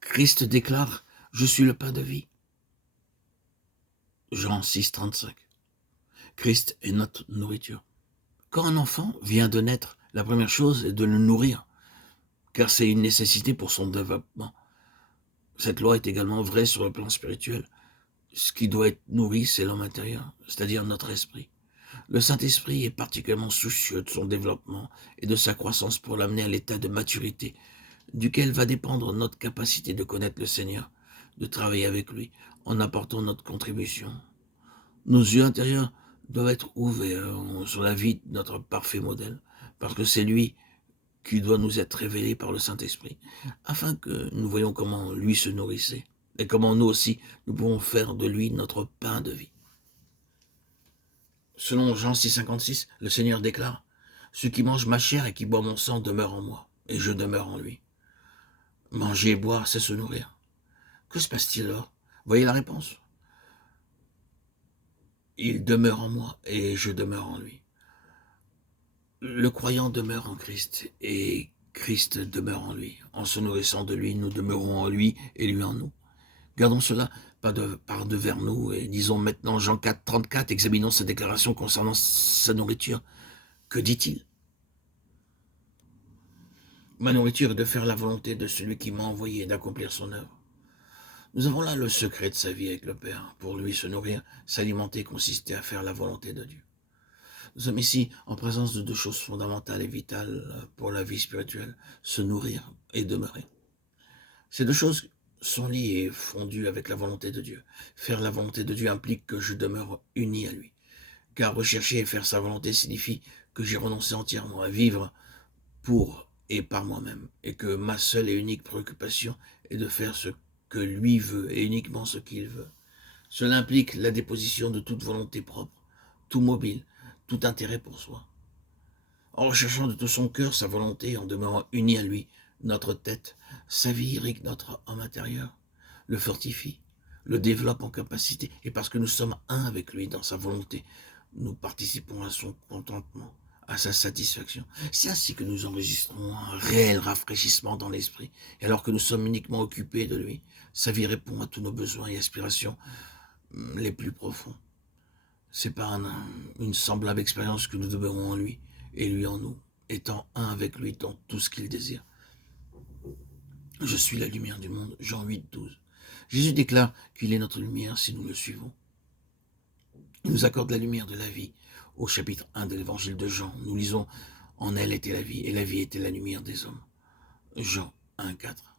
Christ déclare « Je suis le pain de vie ». Jean 6, 35. Christ est notre nourriture. Quand un enfant vient de naître, la première chose est de le nourrir, car c'est une nécessité pour son développement. Cette loi est également vraie sur le plan spirituel. Ce qui doit être nourri, c'est l'homme intérieur, c'est-à-dire notre esprit. Le Saint-Esprit est particulièrement soucieux de son développement et de sa croissance pour l'amener à l'état de maturité, duquel va dépendre notre capacité de connaître le Seigneur, de travailler avec lui, en apportant notre contribution. Nos yeux intérieurs doivent être ouverts sur la vie de notre parfait modèle, parce que c'est lui qui doit nous être révélé par le Saint-Esprit, afin que nous voyions comment lui se nourrissait, et comment nous aussi, nous pouvons faire de lui notre pain de vie. Selon Jean 6, 56, le Seigneur déclare « Ceux qui mangent ma chair et qui boivent mon sang demeurent en moi, et je demeure en lui. » Manger et boire, c'est se nourrir. Que se passe-t-il alors? Voyez la réponse. Il demeure en moi, et je demeure en lui. Le croyant demeure en Christ, et Christ demeure en lui. En se nourrissant de lui, nous demeurons en lui, et lui en nous. Gardons cela par-devers nous, et disons maintenant Jean 4, 34, examinons sa déclaration concernant sa nourriture. Que dit-il? Ma nourriture est de faire la volonté de celui qui m'a envoyé et d'accomplir son œuvre. Nous avons là le secret de sa vie avec le Père. Pour lui, se nourrir, s'alimenter consistait à faire la volonté de Dieu. Nous sommes ici en présence de deux choses fondamentales et vitales pour la vie spirituelle, se nourrir et demeurer. Ces deux choses sont liées et fondues avec la volonté de Dieu. Faire la volonté de Dieu implique que je demeure uni à lui. Car rechercher et faire sa volonté signifie que j'ai renoncé entièrement à vivre pour et par moi-même, et que ma seule et unique préoccupation est de faire ce que lui veut et uniquement ce qu'il veut. Cela implique la déposition de toute volonté propre, tout mobile, tout intérêt pour soi. En recherchant de tout son cœur sa volonté, en demeurant uni à lui, notre tête, sa vie irrigue notre homme intérieur, le fortifie, le développe en capacité, et parce que nous sommes un avec lui dans sa volonté, nous participons à son contentement, à sa satisfaction. C'est ainsi que nous enregistrons un réel rafraîchissement dans l'esprit. Et alors que nous sommes uniquement occupés de lui, sa vie répond à tous nos besoins et aspirations les plus profonds. C'est par une semblable expérience que nous demeurons en lui et lui en nous, étant un avec lui dans tout ce qu'il désire. Je suis la lumière du monde, Jean 8, 12. Jésus déclare qu'il est notre lumière si nous le suivons. Il nous accorde la lumière de la vie. Au chapitre 1 de l'évangile de Jean, nous lisons « En elle était la vie, et la vie était la lumière des hommes ». Jean 1, 4.